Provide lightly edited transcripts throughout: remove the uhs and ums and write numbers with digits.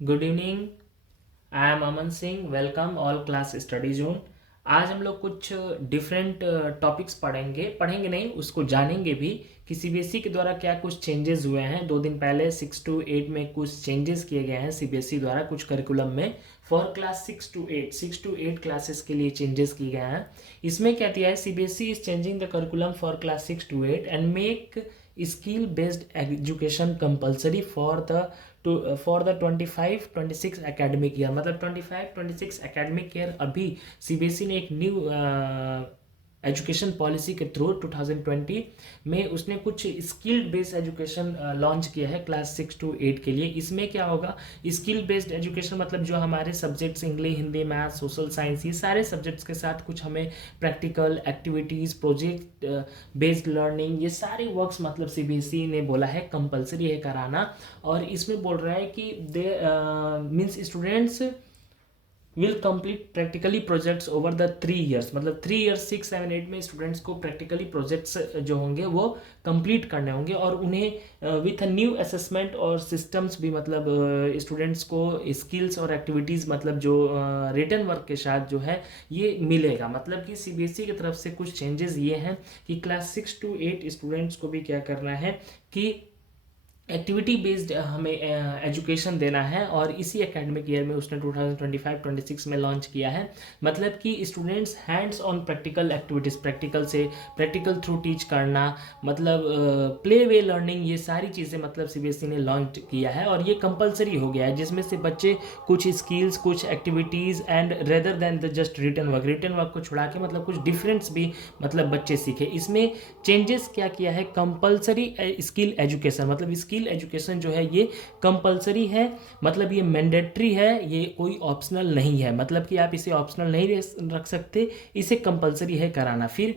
Good evening. I am Aman Singh. Welcome all class study zone. आज हम लोग कुछ डिफरेंट टॉपिक्स पढ़ेंगे नहीं, उसको जानेंगे भी कि सीबीएसई के द्वारा क्या कुछ चेंजेस हुए हैं। 2 दिन पहले 6 to 8 में कुछ चेंजेस किए गए हैं सीबीएसई द्वारा कुछ करिकुलम में। फॉर क्लास 6 to 8 क्लासेस के लिए चेंजेस किए गए हैं। इसमें क्या दिया है, CBSE is changing the curriculum for class 6 to 8 and make skill based education compulsory for the 25-26 academic year। मतलब 25-26 academic year अभी सीबीएसई ने एक न्यू एजुकेशन पॉलिसी के थ्रू 2020 में उसने कुछ स्किल्ड बेस्ड एजुकेशन लॉन्च किया है क्लास 6 to 8 के लिए। इसमें क्या होगा, स्किल बेस्ड एजुकेशन मतलब जो हमारे subjects English, Hindi, math, social science, ये सारे सब्जेक्ट्स के साथ कुछ हमें practical activities, project based learning, ये सारे वर्क्स मतलब सीबीएसई ने बोला है कंपलसरी है कराना। और इसमें बोल रहा है कि दे means students will complete practically projects over the 3 years। मतलब 3 years 6, 7, 8 में स्टूडेंट्स को प्रैक्टिकली प्रोजेक्ट्स जो होंगे वो कंप्लीट करने होंगे और उन्हें विथ अ न्यू असेसमेंट और सिस्टम्स भी मतलब स्टूडेंट्स को स्किल्स और एक्टिविटीज़ मतलब जो रिटर्न वर्क के साथ जो है ये मिलेगा। मतलब कि सीबीएसई की तरफ से कुछ चेंजेस ये हैं कि क्लास 6 to 8 स्टूडेंट्स को भी क्या करना है कि एक्टिविटी बेस्ड हमें एजुकेशन देना है। और इसी एकेडमिक ईयर में उसने 2025-26 में लॉन्च किया है। मतलब कि students hands on practical activities, practical through teach करना, मतलब प्ले वे लर्निंग, ये सारी चीज़ें मतलब सीबीएसई ने लॉन्च किया है और ये कंपलसरी हो गया है, जिसमें से बच्चे कुछ स्किल्स, कुछ activities and rather than the just written work को छुड़ा के मतलब कुछ डिफरेंस भी मतलब बच्चे सीखे। इसमें चेंजेस क्या किया है, कंपलसरी स्किल एजुकेशन, मतलब स्किल एजुकेशन जो है ये कंपलसरी है, मतलब ये मैंडेटरी है, ये कोई ऑप्शनल नहीं है। मतलब कि आप इसे ऑप्शनल नहीं रख सकते, इसे कंपलसरी है कराना। फिर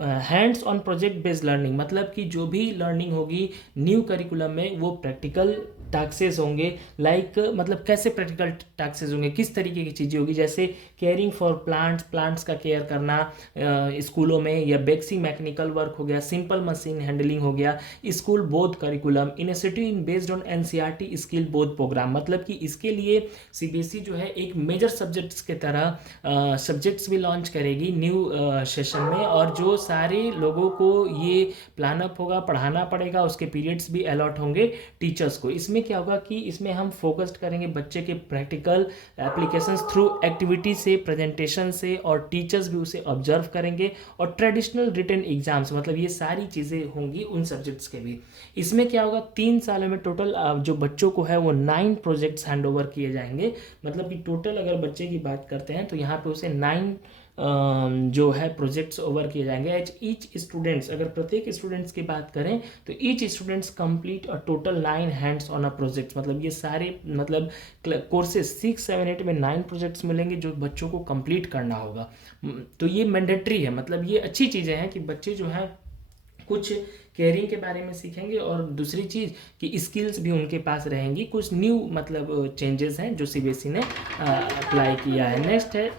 hands on project based learning, मतलब कि जो भी लर्निंग होगी न्यू करिकुलम में वो प्रैक्टिकल टास्केस होंगे। मतलब कैसे प्रैक्टिकल टास्केस होंगे, किस तरीके की चीज़ें होगी, जैसे केयरिंग फॉर प्लांट्स का केयर करना स्कूलों में, या बेसिक मैकेनिकल वर्क हो गया, सिंपल मशीन हैंडलिंग हो गया, स्कूल बोध curriculum, initiative in based on NCERT skill बोध प्रोग्राम। मतलब कि इसके लिए सीबीएसई जो है एक मेजर सब्जेक्ट्स के तरह सब्जेक्ट्स भी लॉन्च करेगी न्यू सेशन में, और जो सारे लोगों को ये प्लान अप होगा, पढ़ाना पड़ेगा, उसके पीरियड्स भी अलॉट होंगे टीचर्स को। इसमें क्या होगा कि इसमें हम फोकस्ड करेंगे बच्चे के प्रैक्टिकल एप्लीकेशंस थ्रू एक्टिविटी से, प्रेजेंटेशन से, और टीचर्स भी उसे ऑब्जर्व करेंगे, और ट्रेडिशनल रिटन एग्जाम्स, मतलब ये सारी चीज़ें होंगी उन सब्जेक्ट्स के भी। इसमें क्या होगा, 3 सालों में टोटल जो बच्चों को है वो 9 प्रोजेक्ट्स हैंड ओवर किए जाएंगे। मतलब कि टोटल अगर बच्चे की बात करते हैं तो यहाँ पे उसे 9 जो है प्रोजेक्ट्स ओवर किए जाएंगे। एच ईच स्टूडेंट्स, अगर प्रत्येक स्टूडेंट्स की बात करें तो each students complete a total 9 hands on a projects. मतलब ये सारे मतलब कोर्सेज 6, 7, 8 में 9 प्रोजेक्ट्स मिलेंगे जो बच्चों को कंप्लीट करना होगा। तो ये मैंडेटरी है, मतलब ये अच्छी चीज़ें हैं कि बच्चे जो हैं कुछ केयरिंग के बारे में सीखेंगे, और दूसरी चीज़ कि स्किल्स भी उनके पास रहेंगी। कुछ न्यू मतलब चेंजेस हैं जो सीबीएसई ने अप्लाई किया है। नेक्स्ट है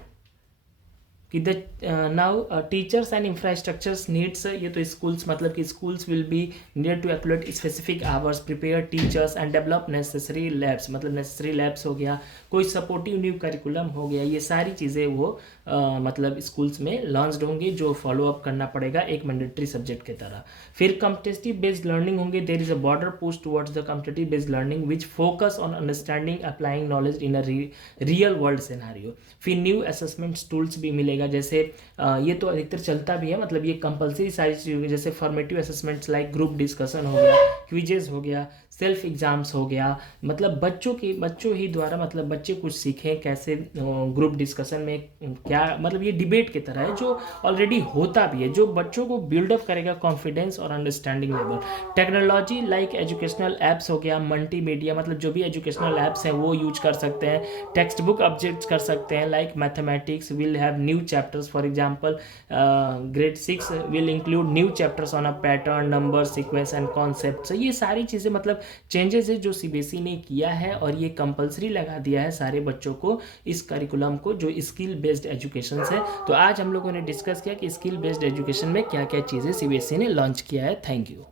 कि the now teachers and infrastructures needs, ये तो स्कूल्स मतलब कि schools will be need to एक्युलेट specific hours, prepare teachers and develop necessary labs. मतलब नेसेसरी लैब्स हो गया, कोई सपोर्टिव न्यू करिकुलम हो गया, ये सारी चीज़ें वो मतलब स्कूल्स में लॉन्च्ड होंगी जो फॉलो अप करना पड़ेगा एक मैंडेटरी सब्जेक्ट की तरह। फिर कॉम्पिटिटिव बेस्ड लर्निंग होंगे। There is a border push towards the competitive based learning which focus on understanding applying knowledge in a real world scenario. फिर न्यू असेसमेंट टूल्स भी मिलेगा, जैसे ये तो अधिकतर चलता भी है, मतलब ये कंपलसरी सारी चीज़ होगी, जैसे formative assessments like group discussion हो गया, क्विजेज हो गया, सेल्फ एग्जाम्स हो गया। मतलब बच्चों ही द्वारा मतलब बच्चे कुछ सीखें कैसे ग्रुप डिस्कशन में क्या, मतलब ये डिबेट की तरह है जो ऑलरेडी होता भी है, जो बच्चों को बिल्डअप करेगा कॉन्फिडेंस और understanding level. Technology like educational apps हो गया, मल्टीमीडिया, मतलब जो भी एजुकेशनल ऐप्स हैं वो यूज कर सकते हैं। टेक्स्ट बुक ऑब्जेक्ट्स कर सकते हैं, like mathematics will have new chapters, for example grade 6 will include new chapters on a pattern, number, sequence and concept. ये सारी चीज़ें मतलब चेंजेस है जो सीबीएसई ने किया है, और ये कंपलसरी लगा दिया है सारे बच्चों को इस करिकुलम को जो स्किल बेस्ड एजुकेशन है। तो आज हम लोगों ने डिस्कस किया कि स्किल बेस्ड एजुकेशन में क्या क्या चीज़ें सीबीएसई ने लॉन्च किया है। Thank you.